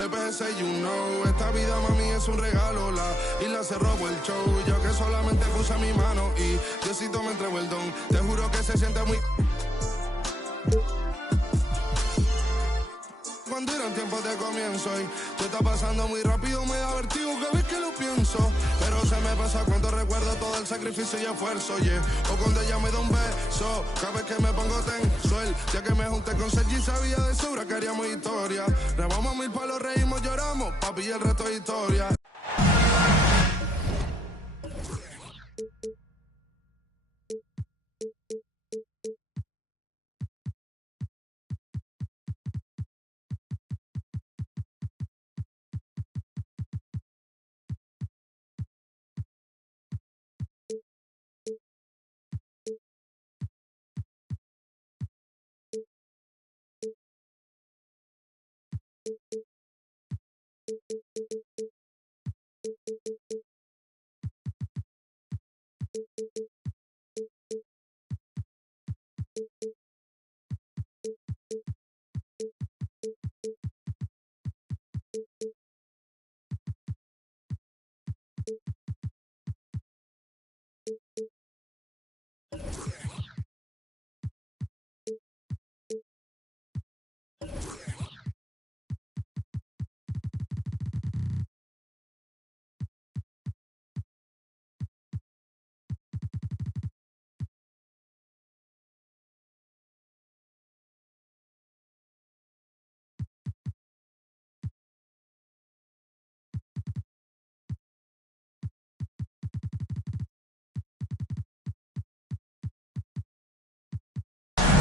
Le PS, you know. Esta vida, mami, es un regalo. La isla se robó el show. Yo que solamente puse mi mano y Diosito me entregó el don. Te juro que se siente muy... Cuando eran tiempos de comienzo y tú estás pasando muy rápido, me da vertigo cada vez que lo pienso. Pero se me pasa cuando recuerdo todo el sacrificio y esfuerzo, yeah. O cuando ella me da un beso, cada vez que me pongo tenso. El día que me junté con Sergi sabía de sobra que haríamos historia. Rebamos mil palos, reímos, lloramos, papi, y el resto es historia.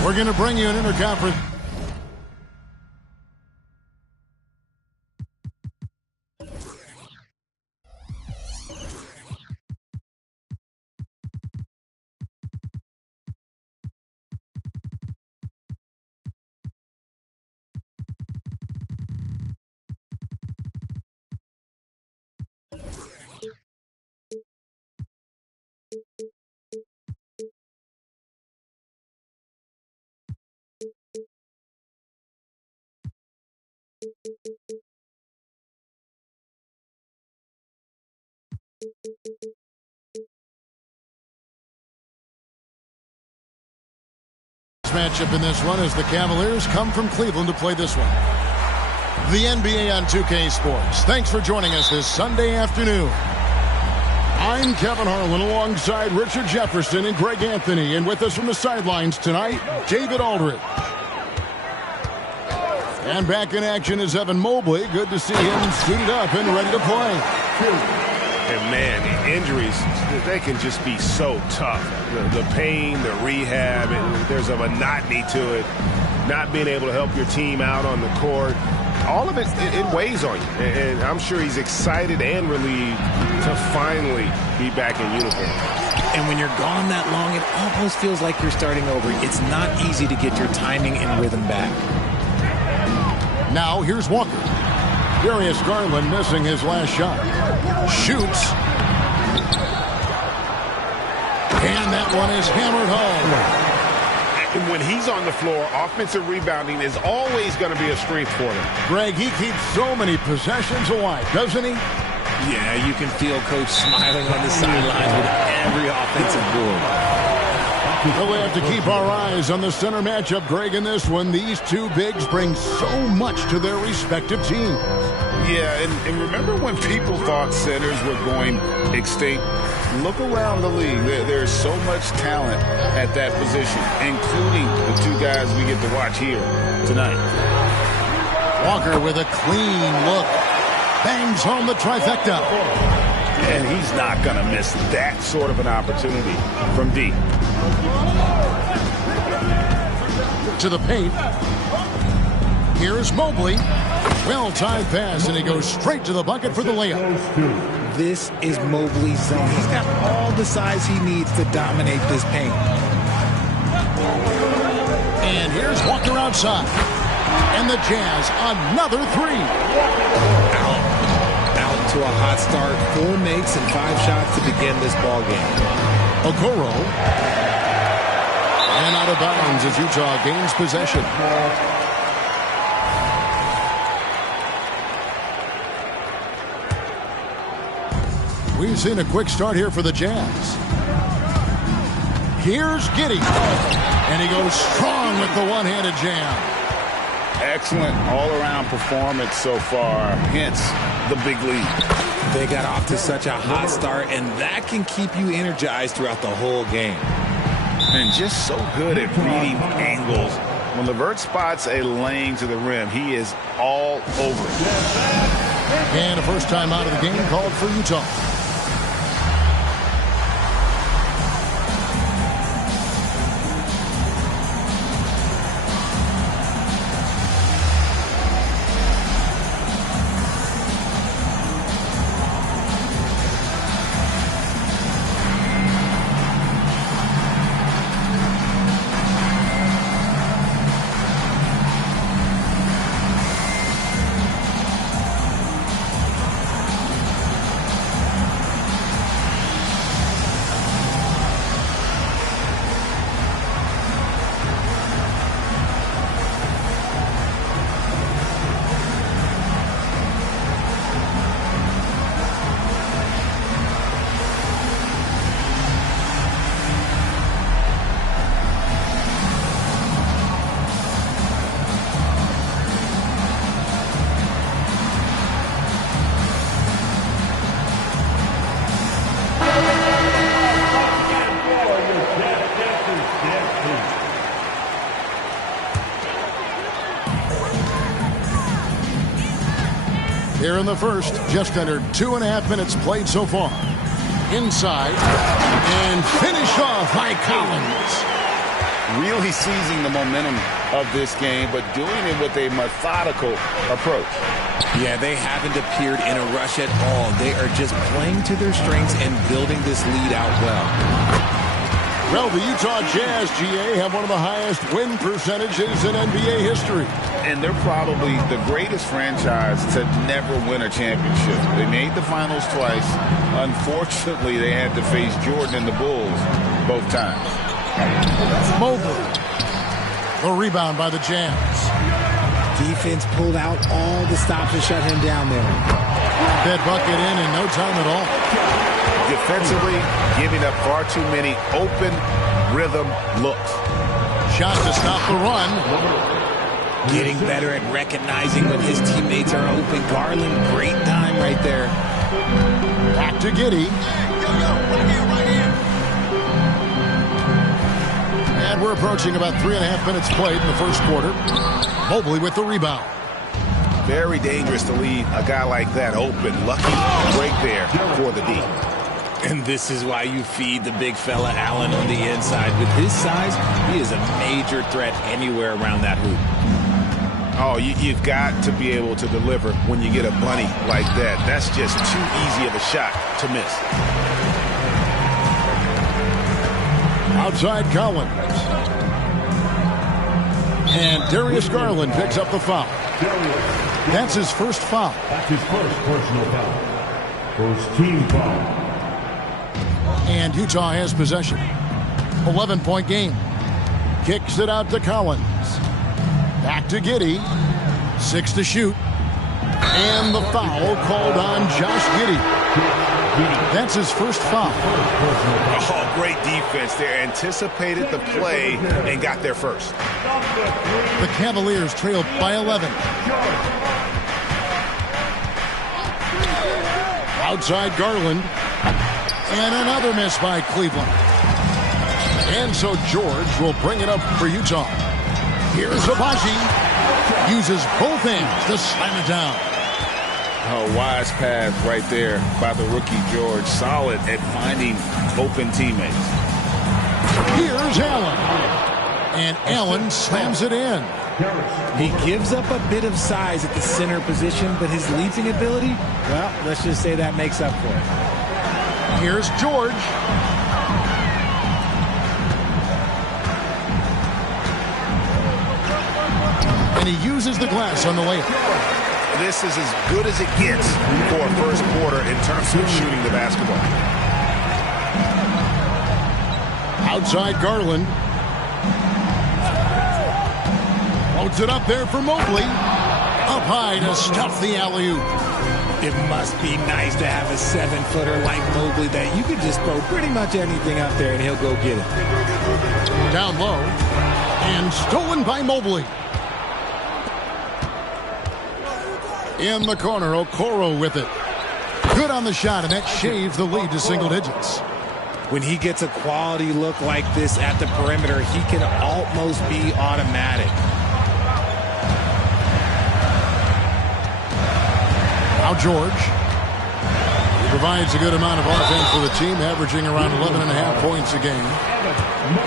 We're going to bring you an interconference. Matchup in this one as the Cavaliers come from Cleveland to play this one. The NBA on 2K Sports. Thanks for joining us this Sunday afternoon. I'm Kevin Harlan alongside Richard Jefferson and Greg Anthony. And with us from the sidelines tonight, David Aldridge. And back in action is Evan Mobley. Good to see him suited up and ready to play. And man, the injuries, they can just be so tough. The pain, the rehab, and there's a monotony to it. Not being able to help your team out on the court. All of it weighs on you. And I'm sure he's excited and relieved to finally be back in uniform. And when you're gone that long, it almost feels like you're starting over. It's not easy to get your timing and rhythm back. Now, here's Walker. Darius Garland missing his last shot. Shoots. And that one is hammered home. And when he's on the floor, offensive rebounding is always going to be a strength for him. Greg, he keeps so many possessions alive, doesn't he? Yeah, you can feel Coach smiling on the sidelines with every offensive board. We'll have to keep our eyes on the center matchup, Greg, in this one. These two bigs bring so much to their respective teams. Yeah, and remember when people thought centers were going extinct? Look around the league. There's so much talent at that position, including the two guys we get to watch here tonight. Walker with a clean look. Bangs home the trifecta. And he's not going to miss that sort of an opportunity from deep. To the paint. Here's Mobley. Well-timed pass, and he goes straight to the bucket for the layup. This is Mobley's zone. He's got all the size he needs to dominate this paint. And here's Walker outside. And the Jazz, another three. Out to a hot start. 4 makes and 5 shots to begin this ball game. Okoro. And out of bounds as Utah gains possession. We've seen a quick start here for the Jazz. Here's Giddey. And he goes strong with the one-handed jam. Excellent all-around performance so far, hence the big lead. They got off to such a hot start, and that can keep you energized throughout the whole game. And just so good at reading angles. When LeVert spots a lane to the rim, he is all over it. And a first time out of the game called for Utah. Here in the first, just under 2.5 minutes played so far. Inside, and finish off by Collins. Really seizing the momentum of this game, but doing it with a methodical approach. Yeah, they haven't appeared in a rush at all. They are just playing to their strengths and building this lead out well. Well, the Utah Jazz, GA, have one of the highest win percentages in NBA history. And they're probably the greatest franchise to never win a championship. They made the finals twice. Unfortunately, they had to face Jordan and the Bulls both times. Mobley. The rebound by the Jazz. Defense pulled out all the stops to shut him down there. That bucket in no time at all. Defensively, giving up far too many open rhythm looks. Shot to stop the run. Getting better at recognizing when his teammates are open. Garland, great time right there. Back to Giddey. And we're approaching about 3.5 minutes played in the first quarter. Mobley with the rebound. Very dangerous to leave a guy like that open. Lucky break there for the D. And this is why you feed the big fella Allen on the inside. With his size, he is a major threat anywhere around that hoop. Oh, you've got to be able to deliver when you get a bunny like that. That's just too easy of a shot to miss. Outside Collins. And Darius Garland picks up the foul. That's his first foul. That's his first personal foul. First team foul. And Utah has possession. 11-point game. Kicks it out to Collins. Back to Giddey. 6 to shoot. And the foul called on Josh Giddey. That's his first foul. Oh, great defense there. Anticipated the play and got there first. The Cavaliers trail by 11. Outside Garland. And another miss by Cleveland. And so George will bring it up for Utah. Here's Abaji. Uses both hands to slam it down. A wise pass right there by the rookie George. Solid at finding open teammates. Here's Allen. And Allen slams it in. He gives up a bit of size at the center position, but his leaping ability, well, let's just say that makes up for it. Here's George. And he uses the glass on the layup. This is as good as it gets for a first quarter in terms of shooting the basketball. Outside Garland. Floats it up there for Mobley. Up high to stuff the alley-oop. It must be nice to have a 7-footer like Mobley that you could just throw pretty much anything up there and he'll go get it. Down low. And stolen by Mobley. In the corner, Okoro with it. Good on the shot, and that shaves the lead to single digits. When he gets a quality look like this at the perimeter, he can almost be automatic. Now George. He provides a good amount of offense for the team, averaging around 11.5 points a game.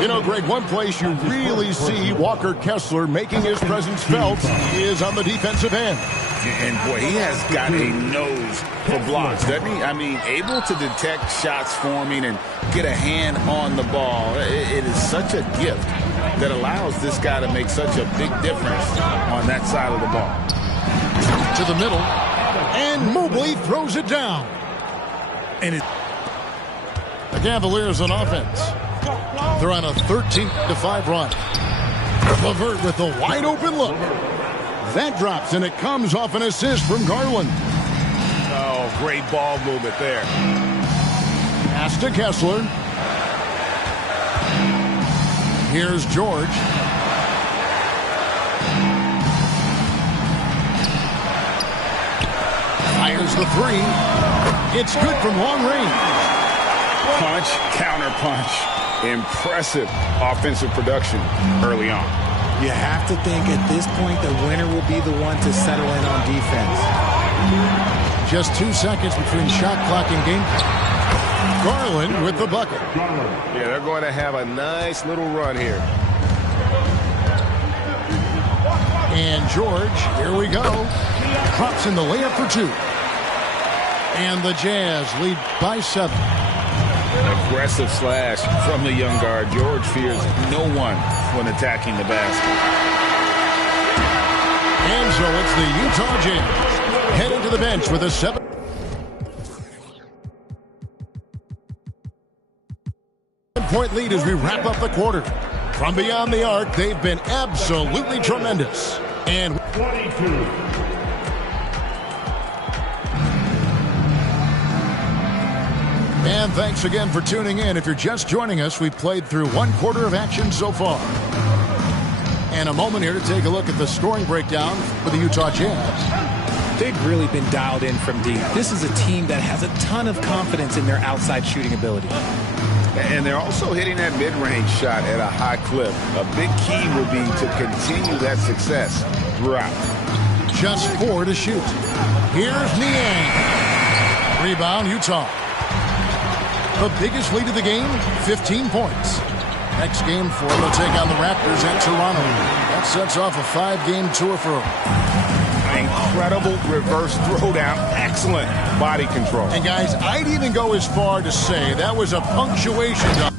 You know, Greg, one place you really see Walker Kessler making his presence felt is on the defensive end. And, boy, he has got a nose for blocks, doesn't he? I mean, able to detect shots forming and get a hand on the ball. It is such a gift that allows this guy to make such a big difference on that side of the ball. To the middle, and Mobley throws it down. And the Cavaliers on offense. They're on a 13-5 run. LeVert with a wide-open look. That drops, and it comes off an assist from Garland. Oh, great ball movement there. Pass to Kessler. Here's George. Fires the three. It's good from long range. Punch, counter punch. Impressive offensive production early on. you have to think at this point the winner will be the one to settle in on defense. Just 2 seconds between shot clock and game. Garland with the bucket. Yeah, they're going to have a nice little run here. And George, here we go. Drops in the layup for two. And the Jazz lead by 7. Aggressive slash from the young guard. George fears no one when attacking the basket. And so it's the Utah Jazz heading to the bench with a 7-point lead as we wrap up the quarter. From beyond the arc, they've been absolutely tremendous. And 22. And thanks again for tuning in. If you're just joining us, we've played through 1 quarter of action so far. And a moment here to take a look at the scoring breakdown for the Utah Jazz. They've really been dialed in from deep. This is a team that has a ton of confidence in their outside shooting ability. And they're also hitting that mid-range shot at a high clip. A big key will be to continue that success throughout. Just 4 to shoot. Here's Niang. Rebound, Utah. The biggest lead of the game, 15 points. Next game for them, they'll take on the Raptors at Toronto. That sets off a 5-game tour for them. Incredible reverse throwdown. Excellent body control. And guys, I'd even go as far to say that was a punctuation done.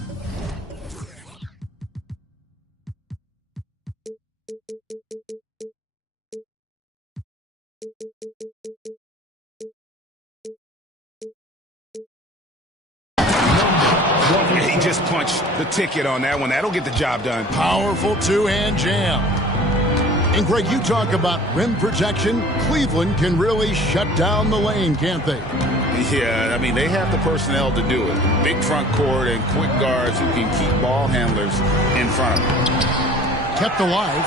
He just punched the ticket on that one. That'll get the job done. Powerful two-hand jam. And Greg, you talk about rim protection. Cleveland can really shut down the lane, can't they? Yeah, I mean, they have the personnel to do it. Big front court and quick guards who can keep ball handlers in front of them. Kept alive.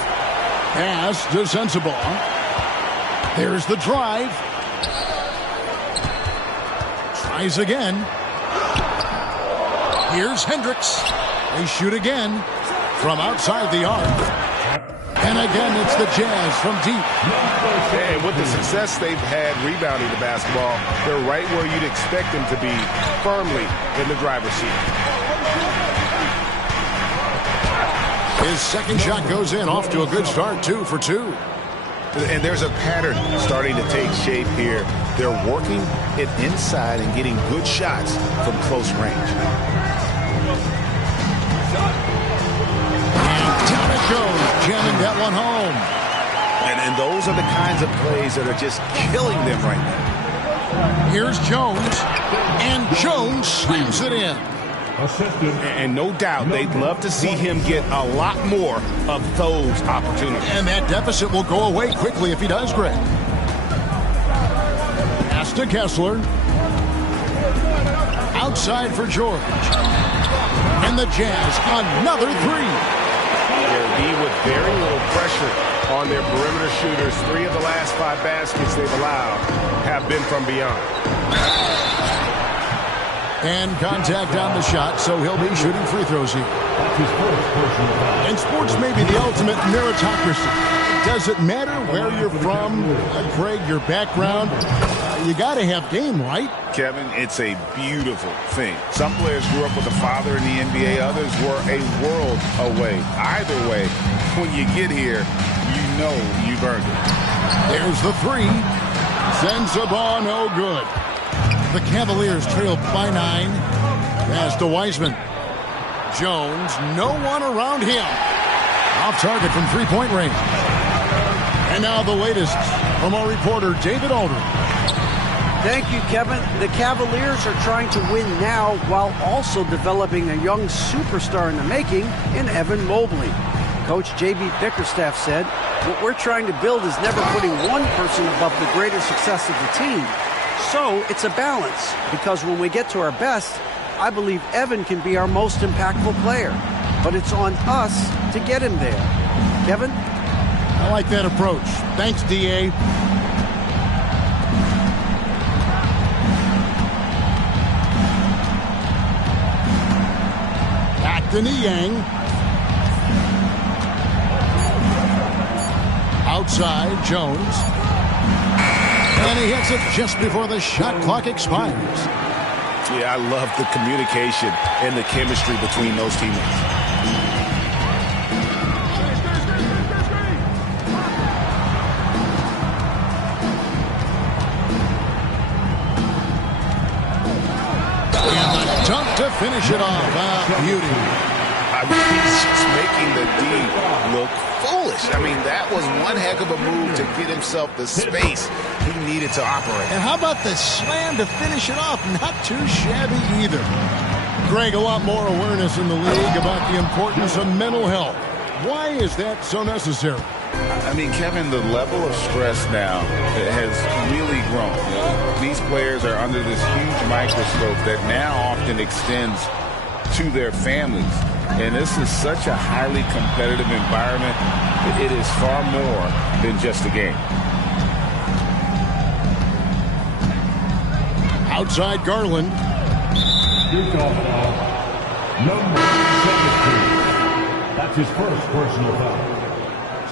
Pass to Sensabaugh. There's the drive. Tries again. Here's Hendricks. They shoot again from outside the arc. And again, it's the Jazz from deep. And with the success they've had rebounding the basketball, they're right where you'd expect them to be, firmly in the driver's seat. His second shot goes in, off to a good start, 2 for 2. And there's a pattern starting to take shape here. They're working it inside and getting good shots from close range. Down it goes, jamming that one home. And those are the kinds of plays that are just killing them right now. Here's Jones, and Jones slams it in. And no doubt they'd love to see him get a lot more of those opportunities. And that deficit will go away quickly if he does, Greg. to Kessler. Outside for George. And the Jazz, another three. They're with very little pressure on their perimeter shooters. 3 of the last 5 baskets they've allowed have been from beyond. And contact on the shot, so he'll be shooting free throws here. And sports may be the ultimate meritocracy. Does it matter where you're from, Greg, your background? You got to have game, right? Kevin, it's a beautiful thing. Some players grew up with a father in the NBA. Others were a world away. Either way, when you get here, you know you've earned it. There's the three. Sends the ball, no good. The Cavaliers trail by 9. Pass to Wiseman. Jones, no one around him. Off target from three-point range. And now the latest from our reporter, David Aldridge. Thank you, Kevin. The Cavaliers are trying to win now while also developing a young superstar in the making in Evan Mobley. Coach J.B. Bickerstaff said, "What we're trying to build is never putting one person above the greater success of the team. So it's a balance, because when we get to our best, I believe Evan can be our most impactful player. But it's on us to get him there." Kevin? I like that approach. Thanks, D.A. Back to Niang. Outside, Jones. And he hits it just before the shot clock expires. Yeah, I love the communication and the chemistry between those teammates. And the dunk to finish it off. Beauty. I mean, he's just making the D look foolish. I mean, that was one heck of a move to get himself the space he needed to operate. And how about the slam to finish it off? Not too shabby either. Greg, a lot more awareness in the league about the importance of mental health. Why is that so necessary? I mean, Kevin, the level of stress now has really grown. These players are under this huge microscope that now often extends to their families. And this is such a highly competitive environment. It is far more than just a game. Outside Garland. Number 17. That's his first personal foul.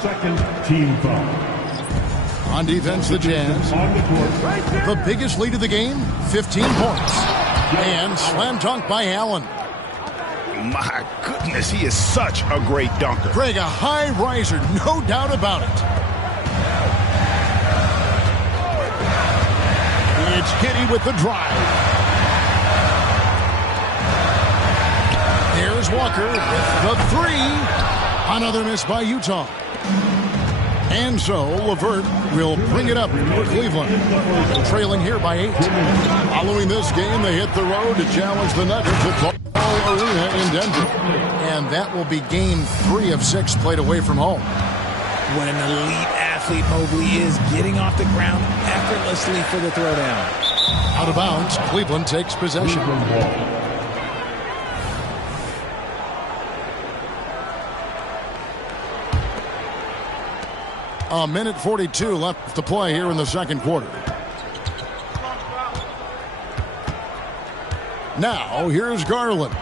Second team foul. On defense, the Jazz. The biggest lead of the game, 15 points. And slam dunk by Allen. My goodness, he is such a great dunker. Greg, a high riser, no doubt about it. It's Giddey with the drive. There's Walker with the three. Another miss by Utah. And so LeVert will bring it up for Cleveland, trailing here by 8. Following this game, they hit the road to challenge the Nuggets at Ball Arena in Denver. And that will be game 3 of 6 played away from home. What an elite athlete Mobley is, getting off the ground effortlessly for the throwdown. Out of bounds, Cleveland takes possession. A minute 42 left to play here in the second quarter. Now, here's Garland.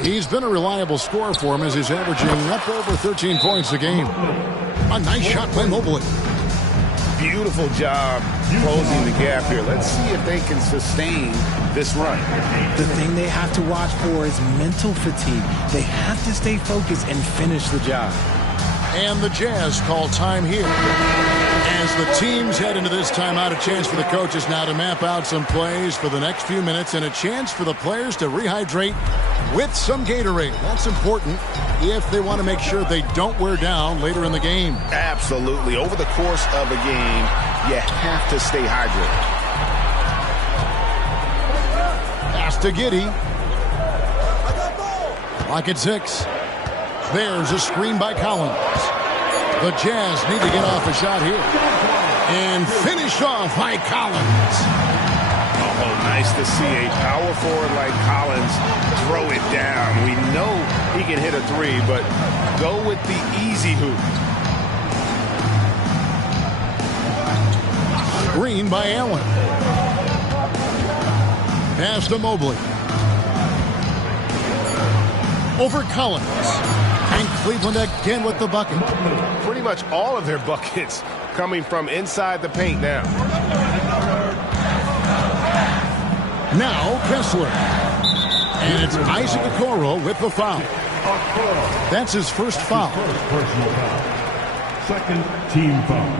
He's been a reliable scorer for him as he's averaging up over 13 points a game. A nice shot by Mobley. Beautiful job closing the gap here. Let's see if they can sustain this run. The thing they have to watch for is mental fatigue. They have to stay focused and finish the job. And the Jazz call time here. As the teams head into this timeout, a chance for the coaches now to map out some plays for the next few minutes and a chance for the players to rehydrate with some Gatorade. That's important if they want to make sure they don't wear down later in the game. Absolutely. Over the course of a game, you have to stay hydrated. Pass to Giddey. Clock at 6. There's a screen by Collins. The Jazz need to get off a shot here. And finished off by Collins. Oh, nice to see a power forward like Collins throw it down. We know he can hit a three, but go with the easy hoop. Screen by Allen. Pass to Mobley. Over Collins. And Cleveland again with the bucket. Pretty much all of their buckets coming from inside the paint now. Now Kessler. And it's Isaac Okoro with the foul. That's his first foul. Personal foul. Second team foul.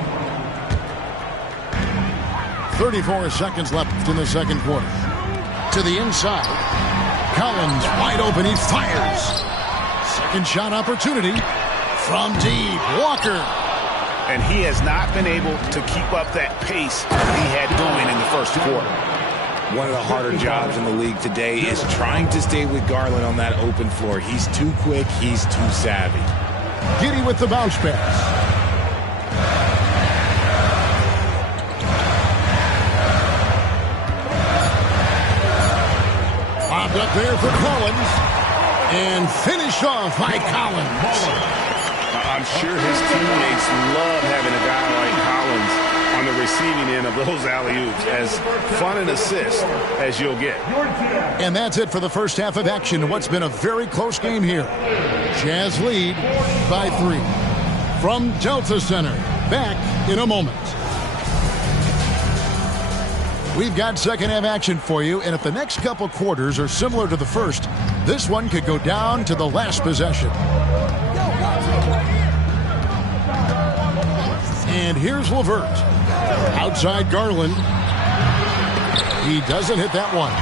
34 seconds left in the second quarter. To the inside. Collins wide open. He fires. Second shot opportunity from deep. Walker. And he has not been able to keep up that pace he had going in the first quarter. One of the harder jobs in the league today is trying to stay with Garland on that open floor. He's too quick. He's too savvy. Giddey with the bounce pass. Popped up there for Collins. And finished off by Collins. I'm sure his teammates love having a guy like Collins on the receiving end of those alley-oops. As fun an assist as you'll get. And that's it for the first half of action. What's been a very close game here. Jazz lead by 3. From Delta Center, back in a moment. We've got second half action for you, and if the next couple quarters are similar to the first, this one could go down to the last possession. And here's LeVert. Outside Garland. He doesn't hit that one.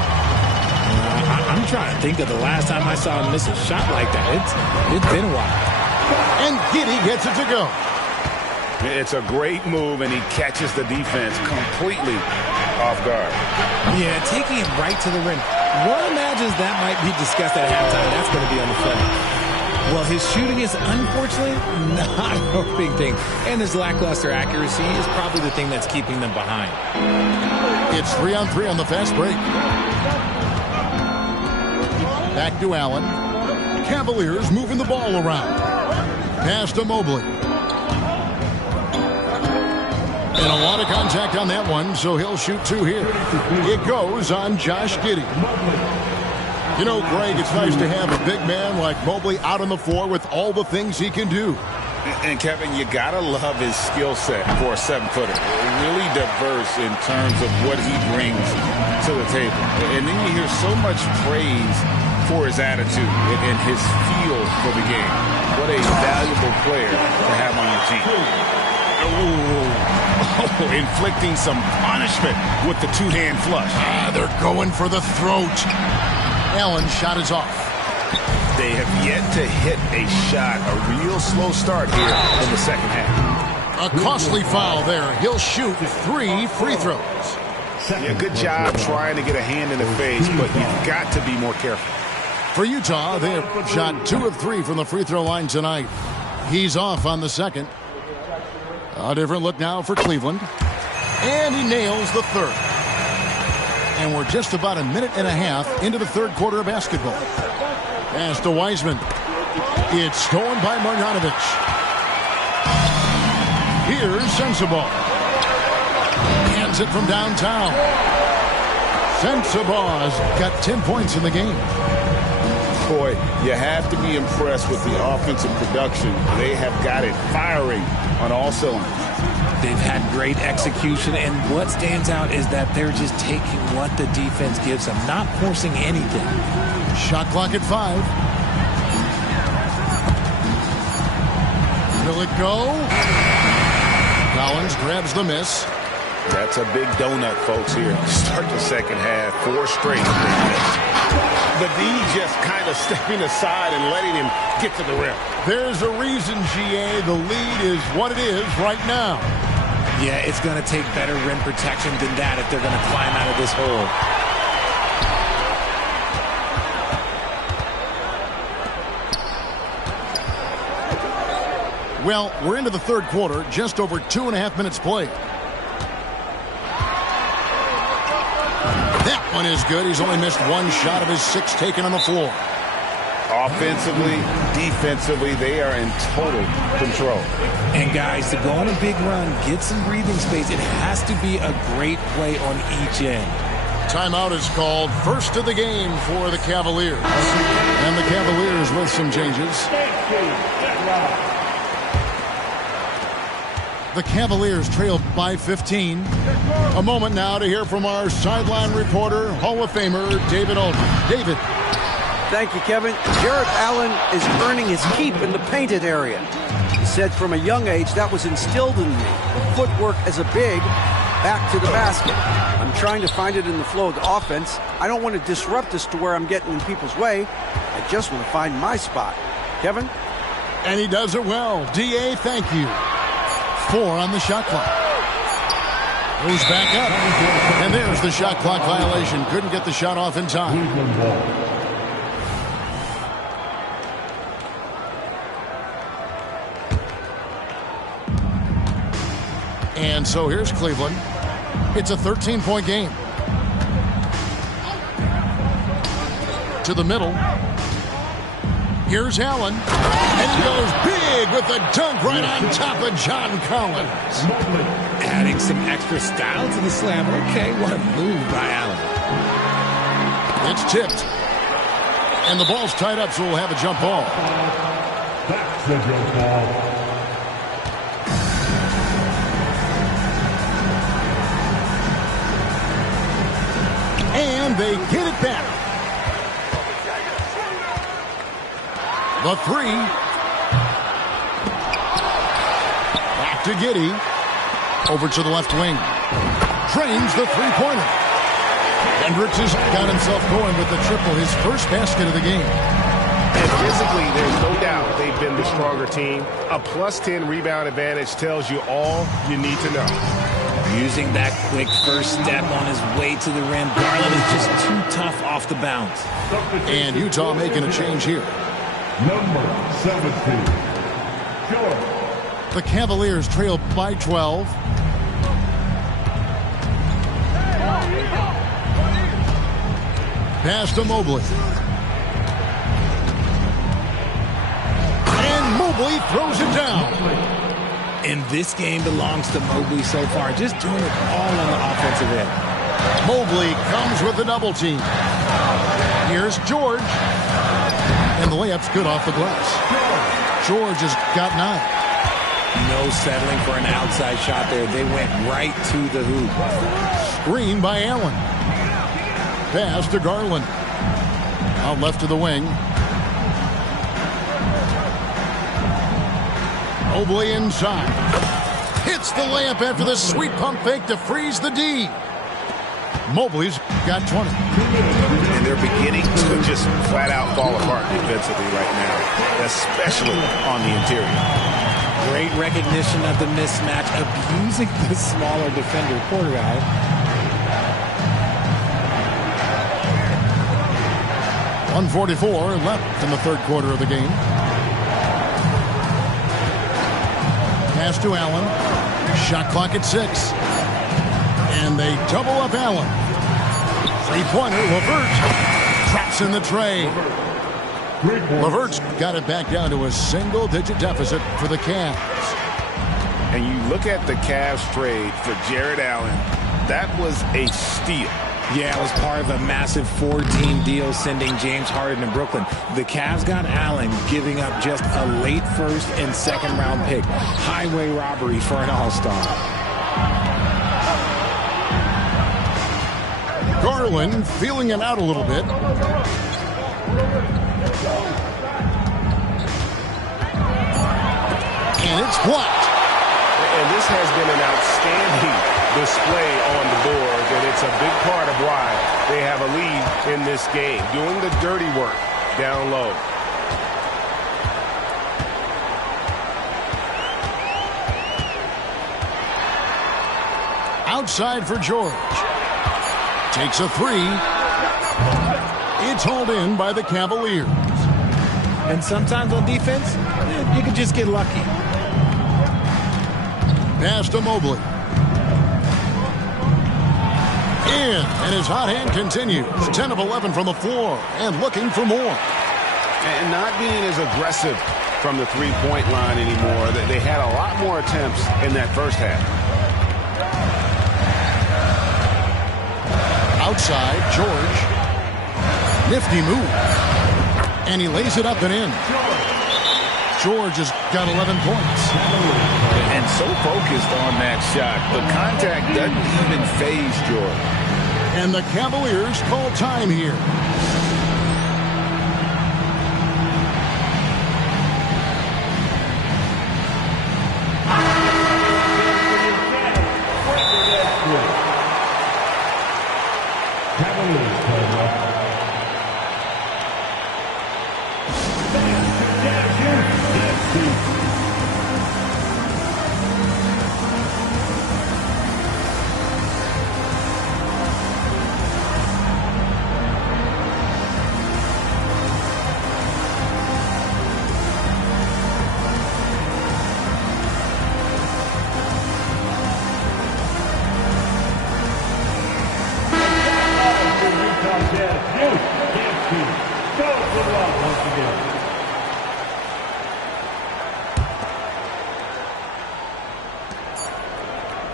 I'm trying to think of the last time I saw him miss a shot like that. It's been a while. And Giddey gets it to go. It's a great move, and he catches the defense completely off guard. Yeah, taking it right to the rim. One imagines that might be discussed at halftime. That's going to be on the film. Well, his shooting is unfortunately not a big thing. And his lackluster accuracy is probably the thing that's keeping them behind. It's 3-on-3 on the fast break. Back to Allen. Cavaliers moving the ball around. Pass to Mobley. And a lot of contact on that one, so he'll shoot 2 here. It goes on Josh Giddey. You know, Greg, it's nice to have a big man like Mobley out on the floor with all the things he can do. And Kevin, you got to love his skill set for a 7-footer. Really diverse in terms of what he brings to the table. And then you hear so much praise for his attitude and his feel for the game. What a valuable player to have on your team. Oh, inflicting some punishment with the 2-hand flush. They're going for the throat. Allen's shot is off. They have yet to hit a shot, a real slow start here in the second half. A costly foul there. He'll shoot 3 free throws. Yeah, good job trying to get a hand in the face, but you've got to be more careful. For Utah, they have shot 2 of 3 from the free throw line tonight. He's off on the second. A different look now for Cleveland. And he nails the third. And we're just about a minute and a half into the third quarter of basketball. Pass to Wiseman. It's stolen by Marjanovic. Here's Sensabaugh. Hands it from downtown. Sensabaugh's got 10 points in the game. Boy, you have to be impressed with the offensive production. They have got it firing on all cylinders. They've had great execution, and what stands out is that they're just taking what the defense gives them, not forcing anything. Shot clock at 5. Will it go? Collins grabs the miss. That's a big donut, folks, here. Start the second half. 4 straight. The D just kind of stepping aside and letting him get to the rim. There's a reason, GA, the lead is what it is right now. Yeah, it's going to take better rim protection than that if they're going to climb out of this hole. Well, we're into the third quarter, just over 2.5 minutes played. That one is good. He's only missed one shot of his 6 taken on the floor. Offensively, defensively, they are in total control. And guys, to go on a big run, get some breathing space, it has to be a great play on each end. Timeout is called. First of the game for the Cavaliers. And the Cavaliers with some changes. The Cavaliers trail by 15. A moment now to hear from our sideline reporter, Hall of Famer David Aldridge. David. Thank you, Kevin. Jarrett Allen is earning his keep in the painted area. He said from a young age that was instilled in me. The footwork as a big, back to the basket. I'm trying to find it in the flow of the offense. I don't want to disrupt this to where I'm getting in people's way. I just want to find my spot. Kevin? And he does it well. D.A., thank you. 4 on the shot clock. Goes back up. And there's the shot clock violation. Couldn't get the shot off in time. And so here's Cleveland. It's a 13-point game. To the middle. Here's Allen. And he goes big with the dunk right on top of John Collins. Adding some extra style to the slam. Okay, what a move by Allen. It's tipped. And the ball's tied up, so we'll have a jump ball. That's the jump ball. And they get it back. The 3. Back to Giddey. Over to the left wing. Drains the three-pointer. Hendricks has got himself going with the triple, his first basket of the game. And physically, there's no doubt they've been the stronger team. A +10 rebound advantage tells you all you need to know. Using that quick first step on his way to the rim. Garland is just too tough off the bounce. And Utah making a change here. Number 17. George. The Cavaliers trail by 12. Pass to Mobley. And Mobley throws it down. And this game belongs to Mobley so far. Just doing it all on the offensive end. Mobley comes with the double team. Here's George. And the layup's good off the glass. George has got 9. No settling for an outside shot there. They went right to the hoop. Screen by Allen. Pass to Garland. Out left to the wing. Mobley inside. Hits the layup after the sweet pump fake to freeze the D. Mobley's got 20. And they're beginning to just flat out fall apart defensively right now, especially on the interior. Great recognition of the mismatch, abusing the smaller defender. Poor guy. .144 left in the third quarter of the game. Pass to Allen. Shot clock at 6. And they double up Allen. Three-pointer, LeVert traps in the tray. LeVert's got it back down to a single-digit deficit for the Cavs. And you look at the Cavs trade for Jarrett Allen, that was a steal. Yeah, it was part of a massive 4-team deal sending James Harden to Brooklyn. The Cavs got Allen, giving up just a late first and second round pick. Highway robbery for an all-star. Garland feeling it out a little bit. And it's blocked. And this has been an outstanding display on the board, and it's a big part of why they have a lead in this game, doing the dirty work down low. Outside for George. Takes a 3. It's hauled in by the Cavaliers. And sometimes on defense, you can just get lucky. Pass to Mobley. In, and his hot hand continues. 10 of 11 from the floor, and looking for more. And not being as aggressive from the three-point line anymore. They had a lot more attempts in that first half. Outside, George. Nifty move. And he lays it up and in. George has got 11 points. And so focused on that shot. The contact doesn't even faze George. And the Cavaliers call time here.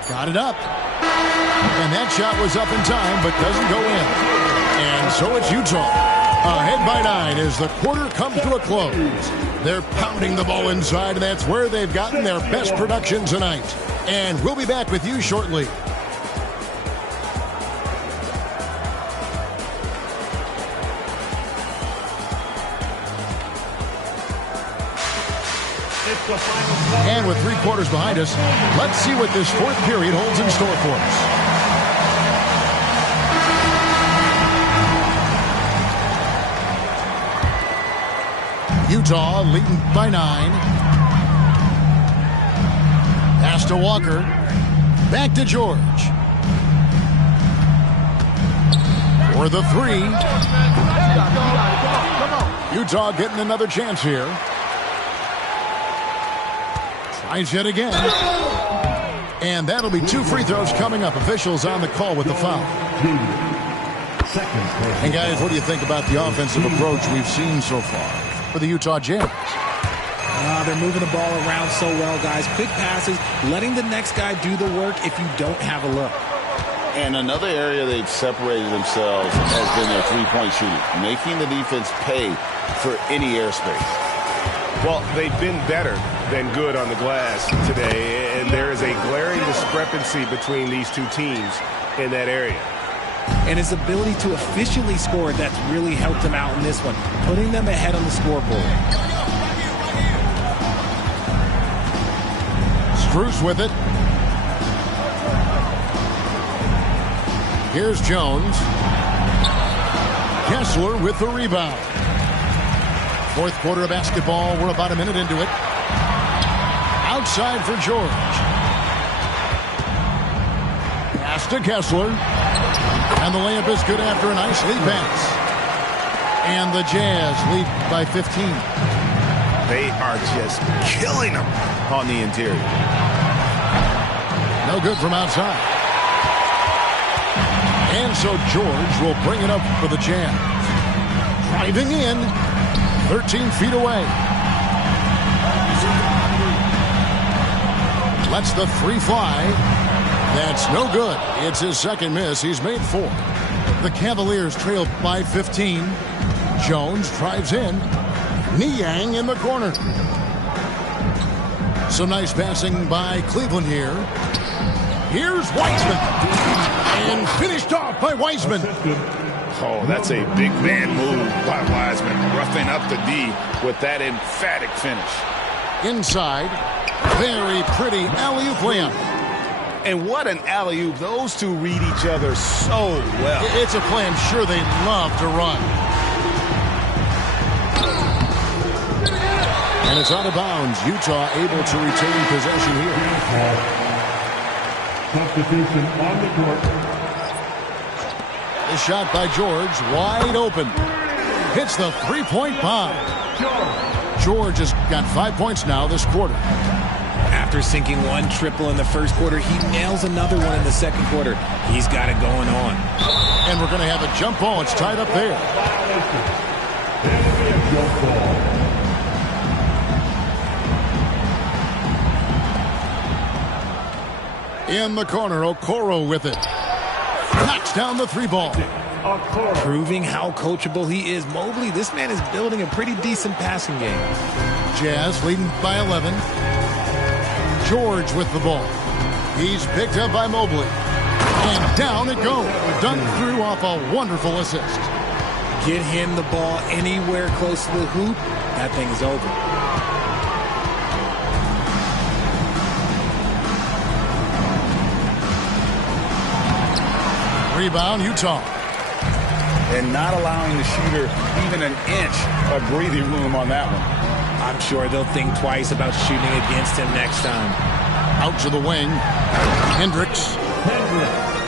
Got it up. And that shot was up in time, but doesn't go in. And so it's Utah. Ahead by 9 as the quarter comes to a close. They're pounding the ball inside, and that's where they've gotten their best production tonight. And we'll be back with you shortly. And with 3 quarters behind us, let's see what this fourth period holds in store for us. Utah leading by 9. Pass to Walker. Back to George. For the 3. Utah getting another chance here. Tries yet again. And that'll be 2 free throws coming up. Officials on the call with the foul. And guys, what do you think about the offensive approach we've seen so far for the Utah Jazz? They're moving the ball around so well, guys. Quick passes, letting the next guy do the work if you don't have a look. And another area they've separated themselves has been their three-point shooting, making the defense pay for any airspace. Well, they've been better than good on the glass today, and there is a glaring discrepancy between these two teams in that area. And his ability to efficiently score, that's really helped him out in this one, putting them ahead on the scoreboard. Strus with it. Here's Jones. Kessler with the rebound. Fourth quarter of basketball. We're about a minute into it. Outside for George. Pass to Kessler. And the layup is good after a nice lead pass. And the Jazz lead by 15. They are just killing them on the interior. No good from outside. And so George will bring it up for the Jazz. Driving in. 13 feet away. Lets the 3 fly. That's no good. It's his second miss. He's made 4. The Cavaliers trail by 15. Jones drives in. Niang in the corner. Some nice passing by Cleveland here. Here's Wiseman. And finished off by Wiseman. Oh, that's a big man move by Wiseman, roughing up the D with that emphatic finish. Inside, very pretty alley-oop layup. And what an alley-oop. Those two read each other so well. It's a play I'm sure they love to run. And it's out of bounds. Utah able to retain possession here. Substitution on the court. The shot by George, wide open. Hits the three-point bomb. George has got 5 points now this quarter. After sinking one triple in the first quarter, he nails another one in the second quarter. He's got it going on. And we're going to have a jump ball. It's tied up there. In the corner, Okoro with it. Knocks down the three ball. Proving how coachable he is. Mobley, this man is building a pretty decent passing game. Jazz leading by 11. George with the ball. He's picked up by Mobley. And down it goes. Dunked through off a wonderful assist. Get him the ball anywhere close to the hoop, that thing is over. Rebound, Utah. And not allowing the shooter even an inch of breathing room on that one. I'm sure they'll think twice about shooting against him next time. Out to the wing. Hendricks.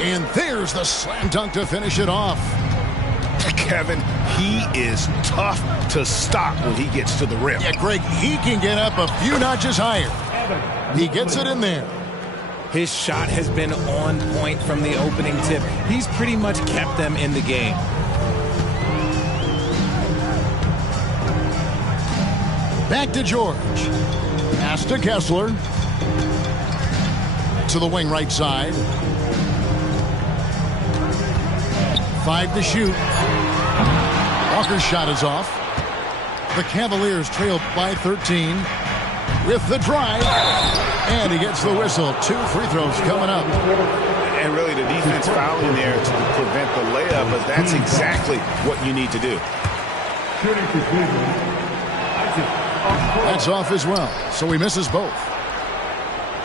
And there's the slam dunk to finish it off. Kevin, he is tough to stop when he gets to the rim. Yeah, Greg, he can get up a few notches higher. He gets it in there. His shot has been on point from the opening tip. He's pretty much kept them in the game. Back to George. Pass to Kessler. To the wing right side. 5 to shoot. Walker's shot is off. The Cavaliers trail by 13 with the drive. And he gets the whistle. 2 free throws coming up. And really the defense fouling there to prevent the layup, but that's exactly what you need to do. That's off as well, so he misses both.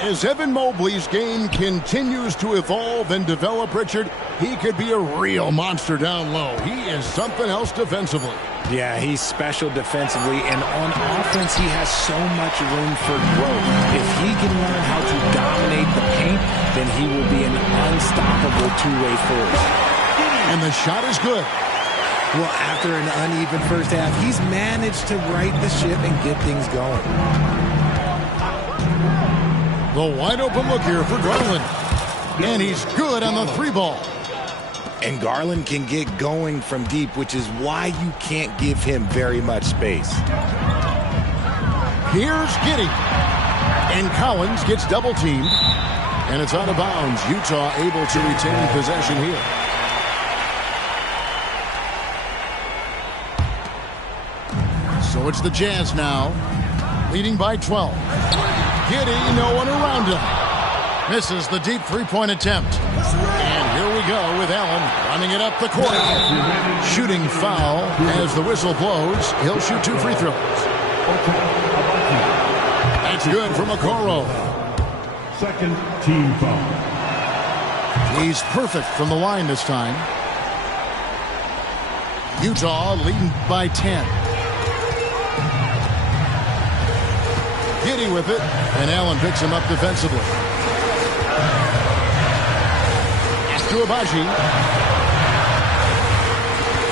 As Evan Mobley's game continues to evolve and develop, Richard, he could be a real monster down low. He is something else defensively. Yeah, he's special defensively, and on offense, he has so much room for growth. If he can learn how to dominate the paint, then he will be an unstoppable two-way force. And the shot is good. Well, after an uneven first half, he's managed to right the ship and get things going. The wide open look here for Garland. And he's good on the three ball. And Garland can get going from deep, which is why you can't give him very much space. Here's Giddey. And Collins gets double teamed. And it's out of bounds. Utah able to retain possession here. So it's the Jazz now, leading by 12. Giddey, no one around him. Misses the deep three-point attempt. And here we go with Allen running it up the court. Shooting foul as the whistle blows. He'll shoot 2 free throws. That's good from Okoro. Second team foul. He's perfect from the line this time. Utah leading by 10. Giddey with it, and Allen picks him up defensively. To Abaji.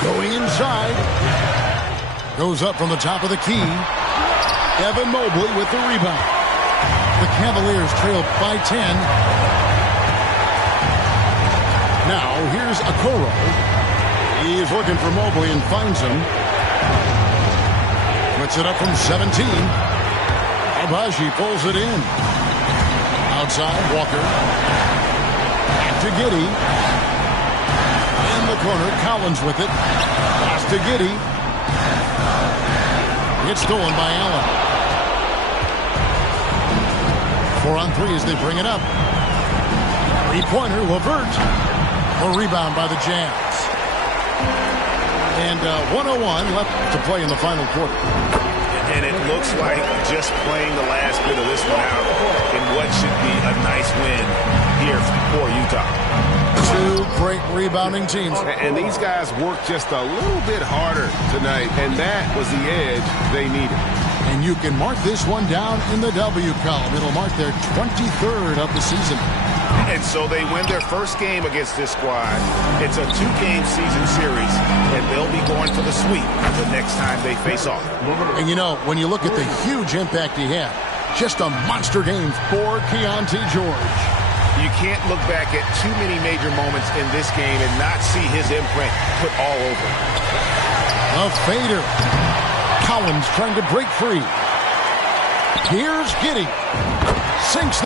Going inside. Goes up from the top of the key. Evan Mobley with the rebound. The Cavaliers trail by 10. Now here's Okoro. He's looking for Mobley and finds him. Puts it up from 17. Abaji pulls it in. Outside, Walker. To Giddey. In the corner, Collins with it. Pass to Giddey. It's stolen by Allen. 4 on 3 as they bring it up. Three-pointer, LeVert. A rebound by the Jazz. And 1:01 left to play in the final quarter. And it looks like just playing the last bit of this one out in what should be a nice win here for Utah. 2 great rebounding teams. And these guys worked just a little bit harder tonight, and that was the edge they needed. And you can mark this one down in the W column. It'll mark their 23rd of the season. And so they win their first game against this squad. It's a 2-game season series, and they'll be going for the sweep the next time they face off. And you know, when you look at the huge impact he had, Just a monster game for Keontae George. You can't look back at too many major moments in this game and not see his imprint put all over it. A fader. Collins trying to break free. Here's Giddey. Sinks.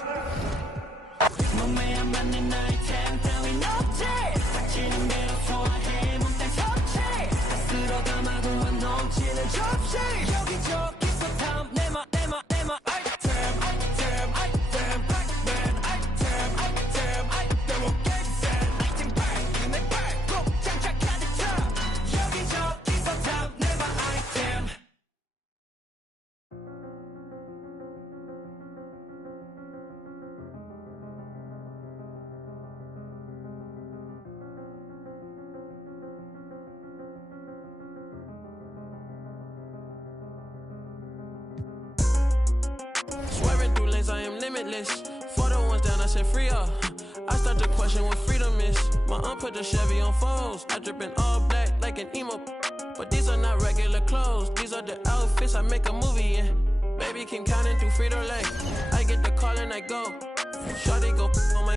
I am limitless. For the ones down, I said free up. I start to question what freedom is. My aunt put the Chevy on foes. I drip in all black like an emo. But these are not regular clothes. These are the outfits I make a movie in. Baby, keep counting through Frito-Lay. I get the call and I go. Shawty go on my